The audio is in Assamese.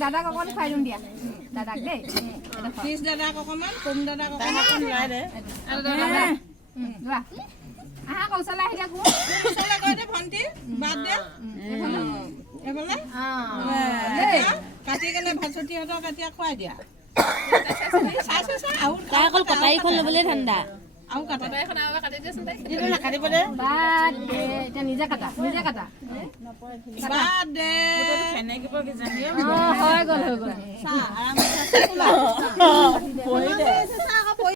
দাদাক অকণ খুৱাই দিম দিয়া দাদাক দেই ফিজ দাদাক অকণমান কম দাদাক অকণমান লোৱা আহা কৌশলা আহি দিয়া কৌশলা কৈ দে ভণ্টি বাদ দে এইফালে কাটি কেনে ভাচটিহঁতক এতিয়া খুৱাই দিয়া অকল কটাৰীখন ল'বলৈ ঠাণ্ডা আৰু কটাৰীখন আৰু কাটি দিয়াচোন নাকাটিব দে বাদ দে এতিয়া নিজে কাটা বাদ দে ফেনেকিব কিজানি হৈ গ'ল আৰামছে